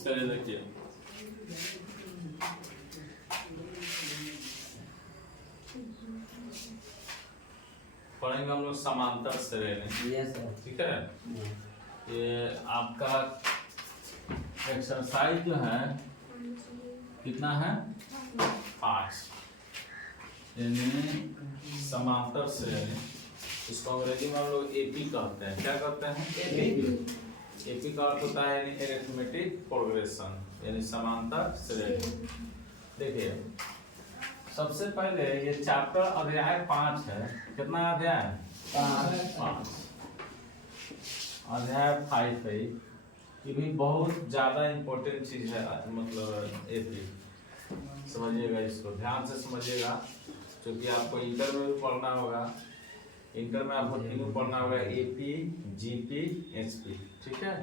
चलिए देखिए, पढ़ेंगे हम लोग समांतर श्रेणी। ठीक है, ये आपका एक्सरसाइज जो है कितना है 5, यानी समांतर श्रेणी। इसको अंग्रेजी में हम लोग एपी कहते हैं। क्या कहते हैं? एपी। एपी का अर्थ होता है यानी एरिथमेटिक प्रोग्रेशन, यानी समांतर श्रेणी। देखिए, सबसे पहले ये चैप्टर अध्याय 5 है। कितना अध्याय? 5। अध्याय 5 है। ये भी बहुत ज्यादा इम्पोर्टेंट चीज है, मतलब एपी। समझिएगा, इसको ध्यान से समझिएगा, क्योंकि आपको इंटर में भी पढ़ना होगा। इंटर में आपको तीनों पढ़ना होगा, एपी, जीपी, एचपी। ठीक है,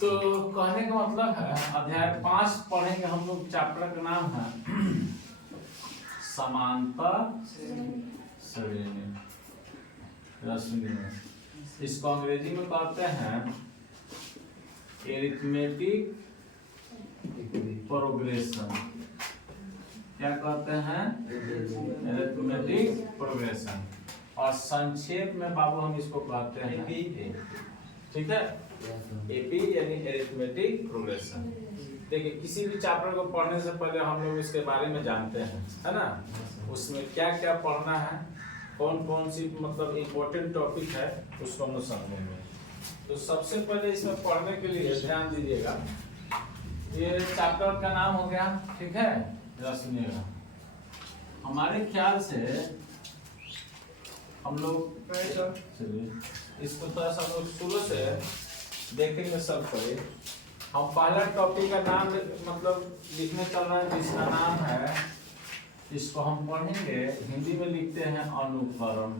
तो कहने का मतलब है अध्याय 5 पढ़ेंगे हम लोग। चैप्टर का नाम है समांतर श्रेणी। इसको अंग्रेजी में कहते हैं एरिथमेटिक प्रोग्रेशन। क्या कहते हैं? Arithmetic progression. और संक्षेप में बाबू हम इसको कहते हैं एपी। ठीक है, एपी यानी एरिथमेटिक प्रोग्रेशन। देखिए, किसी भी चैप्टर को पढ़ने से पहले हम लोग इसके बारे में जानते हैं, है ना? उसमें क्या क्या पढ़ना है, कौन कौन सी मतलब इम्पोर्टेंट टॉपिक है, उसको हम लोग समझेंगे। तो सबसे पहले इसमें पढ़ने के लिए ध्यान दीजिएगा। ये चैप्टर का नाम हो गया, ठीक है? जरा सुनिएगा। हमारे ख्याल से हम लोग चलिए इसको थोड़ा सा हम लोग शुरू से देखेंगे। सब पढ़े हम पहला टॉपिक का नाम मतलब लिखने चल रहे हैं, जिसका नाम है, इसको हम पढ़ेंगे हिंदी में लिखते हैं अनुकरण।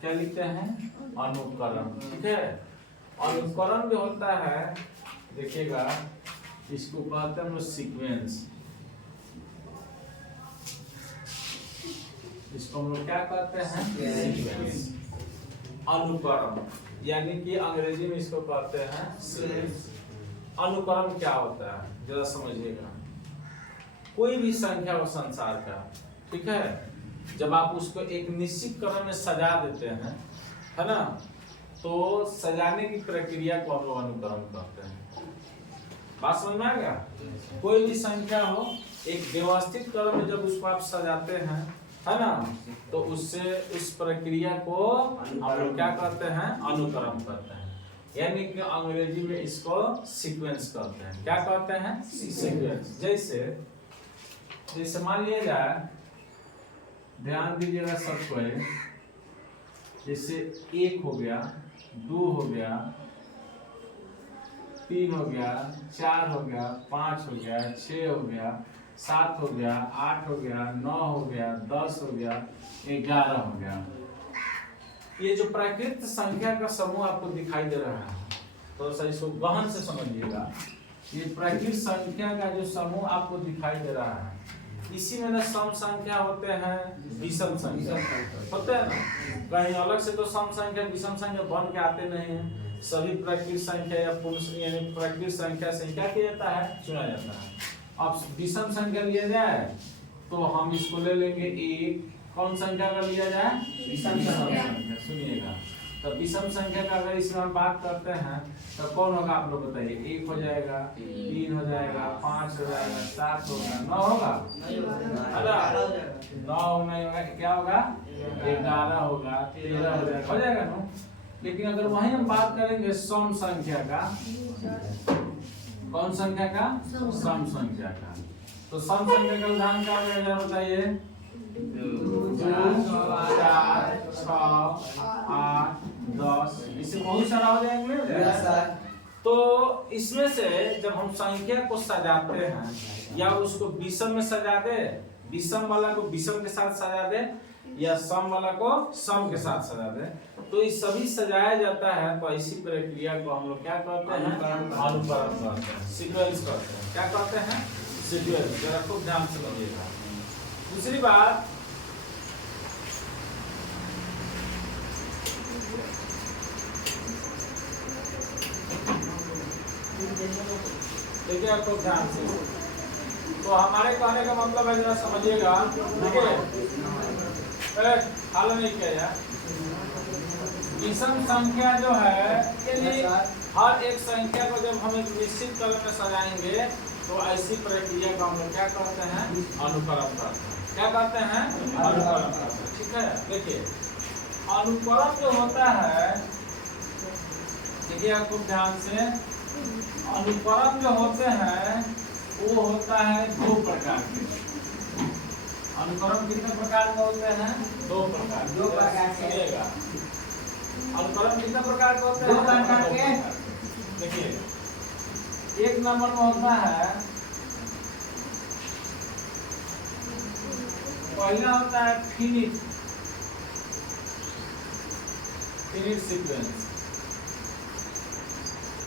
क्या लिखते हैं? अनुकरण। ठीक है, अनुकरण जो होता है, देखिएगा, इसको कहते हैं हम लोग सीक्वेंस। इसको हम लोग क्या कहते हैं? सीक्वेंस। अनुकरण यानी कि अंग्रेजी में इसको कहते हैं सीक्वेंस। अनुकरण क्या होता है जरा समझिएगा। कोई भी संख्या हो संसार का, ठीक है, जब आप उसको एक निश्चित क्रम में सजा देते हैं, है ना, तो सजाने की प्रक्रिया को हम लोग अनुकरण कहते हैं। बात समझ में आ गया? कोई भी संख्या हो, एक व्यवस्थित क्रम में जब उसको आप सजाते हैं, है ना, तो उससे उस प्रक्रिया को हम लोग क्या कहते हैं? अनुकरण कहते हैं। यानी कि अंग्रेजी में इसको सीक्वेंस कहते हैं। क्या कहते हैं? सीक्वेंस। जैसे मान लिया जाए, ध्यान दीजिएगा सबको, जैसे 1 हो गया, 2 हो गया, 3 हो गया, 4 हो गया, 5 हो गया, 6 हो गया, 7 हो गया, 8 हो गया, 9 हो गया, 10 हो गया, 11 हो गया। ये जो प्राकृत संख्या का समूह आपको दिखाई दे रहा है, थोड़ा सा इसको गहन से समझिएगा। ये प्राकृत संख्या का जो समूह आपको दिखाई दे रहा है, इसी में ना सम संख्या होते हैं, विषम संख्या होते हैं ना। कहीं अलग से तो सम संख्या विषम संख्या बन के आते नहीं है। सभी प्राकृत संख्या या पूर्ण यानी प्राकृत संख्या से क्या किया जाता है? चुना जाता है। अब विषम संख्या लिया जाए तो हम इसको ले लेंगे 1। कौन संख्या का लिया जाए? विषम संख्या। सुनिएगा, तो विषम संख्या का अगर इसमें हम बात करते हैं तो कौन होगा? आप लोग बताइए। 1 हो जाएगा, 3 हो जाएगा, 5 हो जाएगा, 7 होगा, 9 होगा, 9 नहीं होगा, क्या होगा? 11 होगा, 13 हो जाएगा ना। लेकिन अगर वहीं हम बात करेंगे सम संख्या का, कौन संख्या का? सम संख्या का। तो सम संख्या का उदाहरण क्या होगा बताइए? 2, 4, 6, 8, 10, इससे बहुत सारा हो जाएंगे। तो इसमें से जब हम संख्या को सजाते हैं, या उसको विषम में सजा दे, विषम वाला को विषम के साथ सजा दे, या सम वाला को सम के साथ सजा दे, तो ये सभी सजाया जाता है। तो इसी प्रक्रिया को हम लोग क्या कहते हैं? अनुकरण कहते हैं, सीक्वेंस कहते हैं। क्या कहते हैं? सीक्वेंस। जरा खूब ध्यान से समझिएगा। दूसरी बात, देखिए आपको ध्यान से, तो हमारे कहने का मतलब है, जरा समझिएगा। देखिए हाल नहीं किया जाए, विषम संख्या जो है यानी हर एक संख्या को जब हम एक निश्चित क्रम में सजाएंगे तो ऐसी प्रक्रिया को हम लोग क्या कहते हैं, अनुक्रम कहते हैं। क्या कहते हैं, अनुक्रम कहते हैं। ठीक है, देखिए अनुक्रम जो होता है, देखिए आपको ध्यान से, अनुक्रम जो होते हैं वो होता है दो प्रकार के। अनुक्रम कितने प्रकार के होते हैं, दो प्रकार। दो प्रकार के। अनुक्रम कितने प्रकार के होते हैं, दो प्रकार के। देखिए एक नंबर में होता है, पहला होता है फिनिट सीक्वेंस।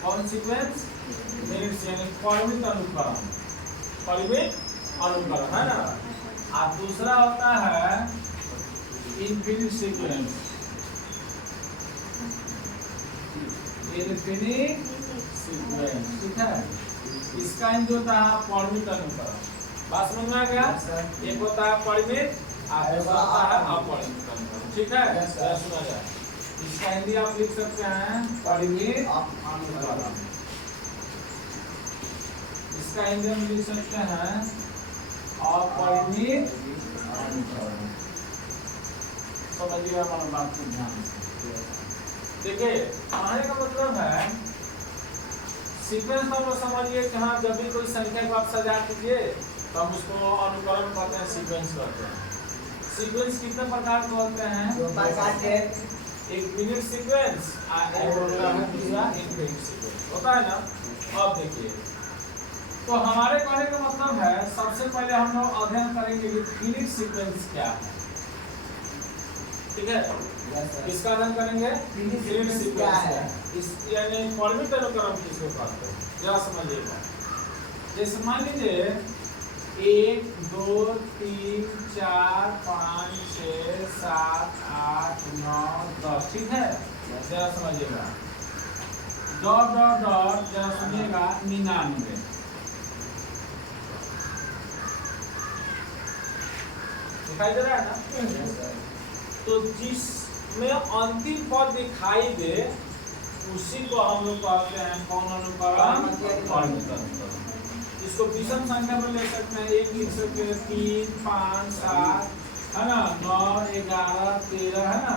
कौन सीक्वेंस, फिनिट यानी परिमित अनुक्रम, परिमित अनुक्रम है ना। और दूसरा होता है इनफिनिट सीक्वेंस, इनफिनिट सीक्वेंस। ठीक है, इसका जो होता है परिमित अनुक्रम। बात समझ में आ गया। एक होता है परिमित और दूसरा होता है अपरिमित अनुक्रम। ठीक है, सुना जाए। इसका हिंदी आप लिख सकते हैं परिमित अनुक्रम, इसका हिंदी में लिख सकते हैं अपरिमित अनुक्रम। समझिएगा हमारा बात को ध्यान से। देखिए कहने का मतलब है, सीक्वेंस तो हम लोग समझिए कि हाँ, जब भी कोई संख्या को आप सजा दीजिए तो हम उसको अनुक्रम कहते हैं, सीक्वेंस कहते हैं। सीक्वेंस कितने प्रकार के होते हैं, दो प्रकार के। एक फिनिट सीक्वेंस और एक होता है दूसरा इनफिनिट सीक्वेंस, होता है ना। अब देखिए, तो हमारे कहने का मतलब है, सबसे पहले हम लोग अध्ययन करेंगे कि फिनिट सीक्वेंस क्या है। ठीक है, किसका अध्ययन करेंगे, फिनिट सीक्वेंस क्या है। इस यानी परिमित अनुक्रम किसको कहते हैं, जरा समझिएगा। जैसे मान लीजिए 1 2 3 4 5 6 7 8 9 10। ठीक है, जरा समझिएगा। डॉट डॉट डॉट, जरा सुनिएगा, 99। दिखाई दे रहा है ना। तो जिसमें अंतिम पद दिखाई दे उसी को हम लोग कहते हैं कौन अनुक्रम, परिमित अनुक्रम। इसको विषम संख्या में ले सकते हैं, 1 लिख सकते हैं, 3 5 7 है ना, 9 11 13 है ना,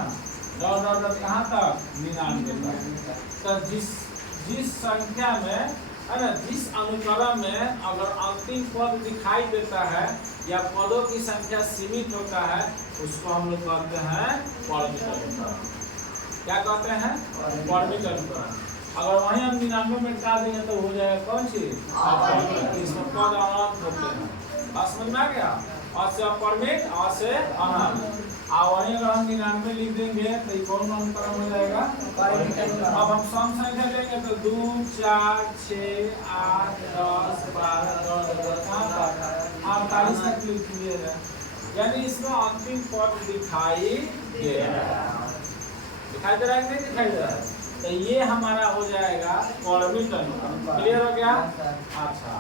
डॉट कहाँ तक, 99 तक। तो जिस संख्या में है ना, जिस अनुक्रम में अगर अंतिम पद दिखाई देता है या पदों की संख्या सीमित होता है, उसको हम लोग कहते हैं परिमित अनुक्रम। क्या कहते हैं, परिमित अनुक्रम। अगर वहीं हम 99 में हटा देंगे तो हो जाएगा कौन सी, इसमें पद अनंत होते हैं। बात समझ में आ गया। और से अपरिमित, और से अनंत। और वहीं अगर हम 99 लिख देंगे तो ये कौन अनुक्रम हो जाएगा, परिमित अनुक्रम। अब हम सम संख्या लेंगे तो 2 4 6 8 10 12 48 तक लिख लीजिएगा, यानी इसमें अंतिम पद दिखाई दे रहा है। दिखाई दे रहा है कि नहीं दिखाई दे रहा है, तो ये हमारा हो जाएगा परिमित अनुक्रम। क्लियर हो गया। अच्छा,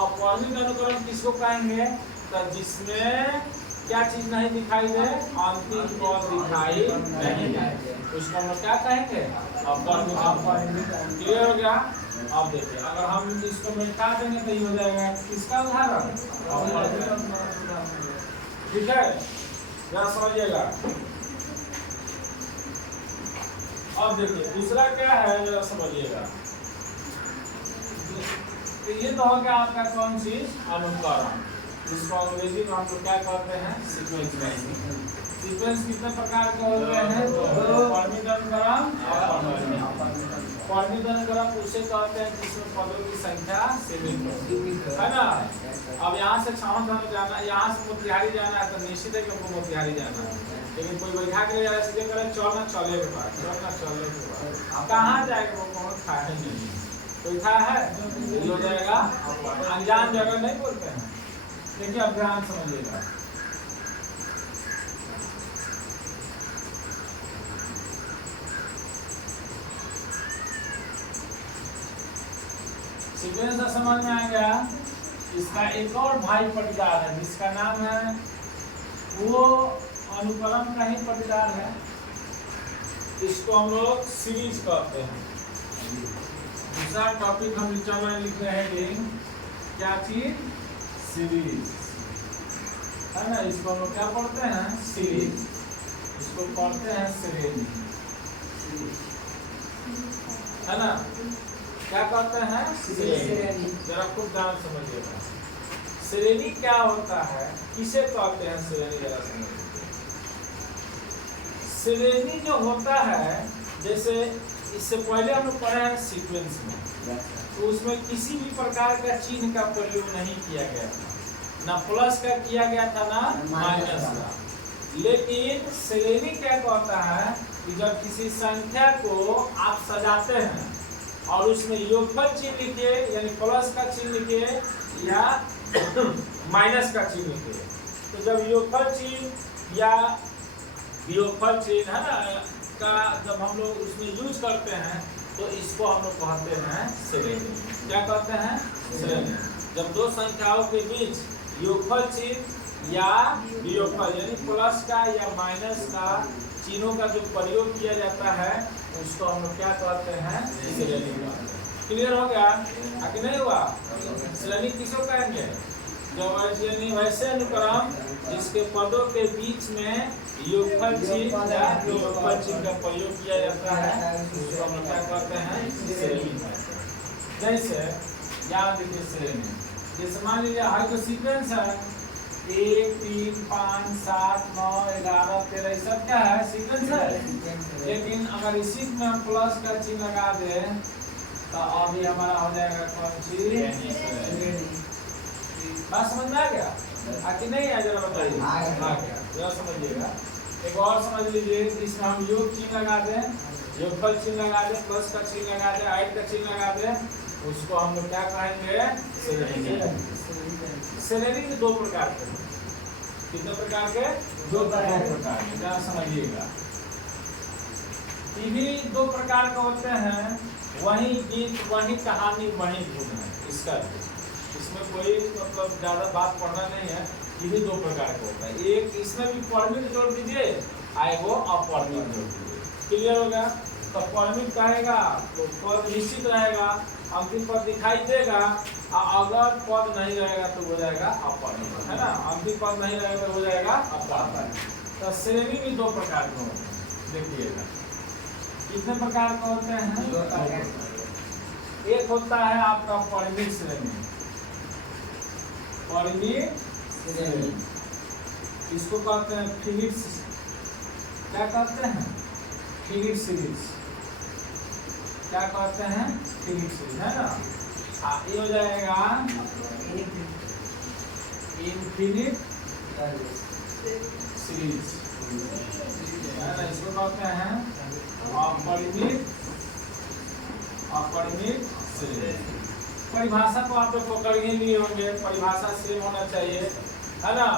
अपरिमित अनुक्रम किसको कहेंगे, तो जिसमें क्या चीज नहीं दिखाई दे, अंतिम पद दिखाई नहीं दे, उसको हम क्या कहेंगे, अपरिमित अनुक्रम। क्लियर हो गया। अब देखिए, अगर हम इसको मिटा देंगे तो ये हो जाएगा किसका उदाहरण, अपरिमित अनुक्रम। ठीक है, जरा समझिएगा। अब देखिए दूसरा क्या है, जरा समझिएगा। तो ये तो हो गया आपका कौन सी, अनुक्रम, जिसको अंग्रेजी में हम लोग क्या कहते हैं, सीक्वेंस। सीक्वेंस कितने प्रकार के होते हैं, परिमित अनुक्रम और अपरिमित। परिमित अनुक्रम उसे कहते हैं जिसमें पदों की संख्या सीमित है ना। अब यहाँ से छावनी जाना, यहाँ से मोतिहारी जाना है तो निश्चित है कि हमको मोतिहारी जाना है, लेकिन कोई बैठा के ले जा रहा है, सीधे करें चलना चले के बाद, चलना चलने के बाद कहाँ जाएगा, वो कौन खाए नहीं, कोई खा है, ये हो जाएगा अनजान जगह नहीं बोलते हैं। देखिए अब ध्यान समझिएगा। सीक्वेंस समझ में आ गया। इसका एक और भाई पटीदार है जिसका नाम है, वो अनुक्रम का ही पटीदार है, इसको हम लोग सीरीज कहते हैं। दूसरा टॉपिक हम लिख रहे हैं, क्या चीज? सीरीज, है ना। इसको हम लोग क्या पढ़ते हैं? सीरीज। इसको पढ़ते हैं श्रेणी, है ना। क्या कहते हैं? श्रेणी। जरा खूब ध्यान समझिएगा, श्रेणी क्या होता है, किसे कहते हैं श्रेणी, जरा समझिए। श्रेणी जो होता है, जैसे इससे पहले हम लोग पढ़े हैं सीक्वेंस में, तो उसमें किसी भी प्रकार का चिन्ह का प्रयोग नहीं किया गया था, ना प्लस का किया गया था ना माइनस का। लेकिन श्रेणी क्या कहता है कि जब किसी संख्या को आप सजाते हैं और उसमें योगफल चिन्ह लिखे, यानी प्लस का चिन्ह लिखे या माइनस का चिन्ह लिखे, तो जब योगफल चिन्ह या वियोगफल चिन्ह, है ना, का जब हम लोग उसमें यूज करते हैं तो इसको हम लोग कहते हैं श्रेणी। क्या कहते हैं? श्रेणी। जब दो संख्याओं के बीच योगफल चिन्ह या वियोगफल यानी प्लस का या माइनस का चिन्हों का जो प्रयोग किया जाता है उसको हम लोग क्या कहते हैं? श्रेणी कहते हैं। क्लियर हो गया? आगे नहीं हुआ? श्रेणी किसको कहेंगे? जब यानी वैसे अनुक्रम जिसके पदों के बीच में योगफल चिन्ह या वियोगफल चिन्ह का प्रयोग किया जाता है उसको हम लोग क्या कहते हैं? श्रेणी कहते हैं। जैसे याद रखिए श्रेणी, जैसे मान लीजिए हर कोई सीक्वेंस है 1 3 5 7 9 11 13, सब क्या है? सीक्वेंस है। लेकिन अगर इसी में हम प्लस का चिन्ह लगा दें तो अभी हमारा हो जाएगा कौन सी? बात समझ में आ गया? आगे नहीं आ, जरा बताइए। आ गया, जरा समझिएगा। एक और समझ लीजिए, इसमें हम योग चिन्ह लगा दें, योगफल चिन्ह लगा दें, प्लस का चिन्ह लगा दें, ऐड का चिन्ह लगा दें, उसको हम लोग क्या कहेंगे? श्रेणी। श्रेणी के दो प्रकार के, कितने प्रकार के? दो प्रकार के, क्या समझिएगा। ये भी दो प्रकार के होते हैं, वही गीत वही कहानी वही धुन है इसका भी। इसमें कोई मतलब ज्यादा बात पढ़ना नहीं है। ये भी दो प्रकार का होता है, एक इसमें भी परमिट जोड़ दीजिए, आए वो अपरमिट जोड़ दीजिए। क्लियर हो गया? तो परमिट कहेगा तो पद निश्चित रहेगा, अंतिम पद दिखाई देगा, अगर पद नहीं रहेगा तो हो जाएगा अपरमिट, है ना। अंतिम पद नहीं रहेगा तो हो जाएगा अपरमिट। तो श्रेणी भी दो प्रकार के होते हैं, देखिएगा कितने प्रकार के होते हैं? एक होता है आपका परमिट श्रेणी, परमिट श्रेणी, इसको कहते हैं फिनिट। क्या कहते हैं? Finite series. क्या कहते हैं? फिनिट सीरीज, है ना। ये हो जाएगा इनफिनिट सीरीज, है ना। इसको कहते हैं अपरिमित श्रेणी। परिभाषा को आप लोग पकड़ ही लिए होंगे, परिभाषा सेम होना चाहिए, है ना।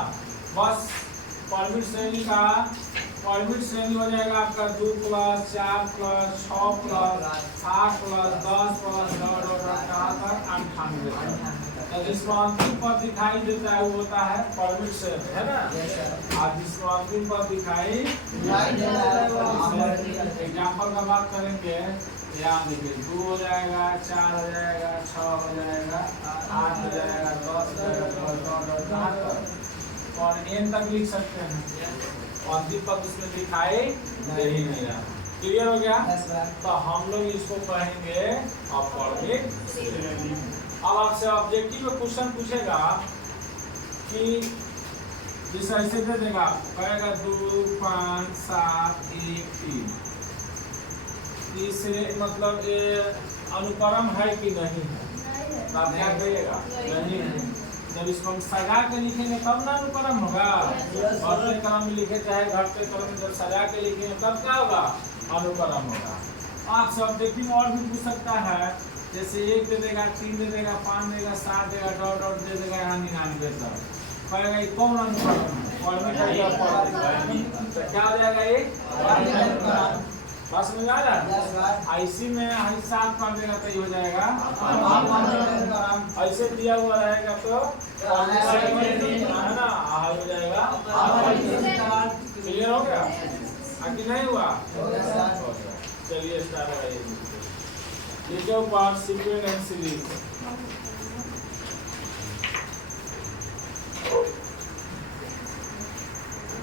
बस परमिट श्रेणी का परमिट श्रेणी हो जाएगा आपका 2 + 4 + 6 + 8 + 10 + 9 कहाँ तक 98 तक। जिसको अंतिम पद दिखाई देता है वो होता है परमिट श्रेणी, है ना। और जिसको अंतिम पद दिखाई एग्जाम्पल का बात करेंगे, ध्यान दीजिए। 2 हो जाएगा, 4 हो जाएगा, 6 हो जाएगा, 8 हो जाएगा, 10 हो जाएगा, और n तक लिख सकते हैं। अंतिम पद उसमें दिखाई दे ही नहीं रहा। क्लियर हो गया? तो हम लोग इसको कहेंगे अपरमिट श्रेणी। अब आपसे ऑब्जेक्टिव में क्वेश्चन पूछेगा कि जैसे ऐसे दे देगा, कहेगा 2 5 7 1 3, इससे मतलब ये अनुक्रम है कि नहीं है? तो आप क्या करिएगा? नहीं है। जब इसको हम सजा के लिखेंगे तब ना अनुक्रम होगा। बढ़ते क्रम में लिखे चाहे घटते क्रम में, जब सजा के लिखेंगे तब क्या होगा? अनुक्रम होगा। आपसे ऑब्जेक्टिव और भी पूछ सकता है, जैसे 1 दे देगा, 3 दे देगा, 5 देगा, 7 देगा, डॉट दे देगा, यहाँ 99 तक, कहेगा ये कौन अनुक्रम है? परमिट है या अपरमिट? तो क्या हो जाएगा? ये बात समझ आ रहा है? Yes, sir. IC में हाई 7 कर देगा तो ये हो जाएगा अनुकरण ऐसे दिया हुआ रहेगा तो है ना हाई हो जाएगा। क्लियर हो गया? आगे नहीं हुआ? चलिए स्टार्ट करिए। लिखो पार्ट सीक्वेंस एंड सीरीज।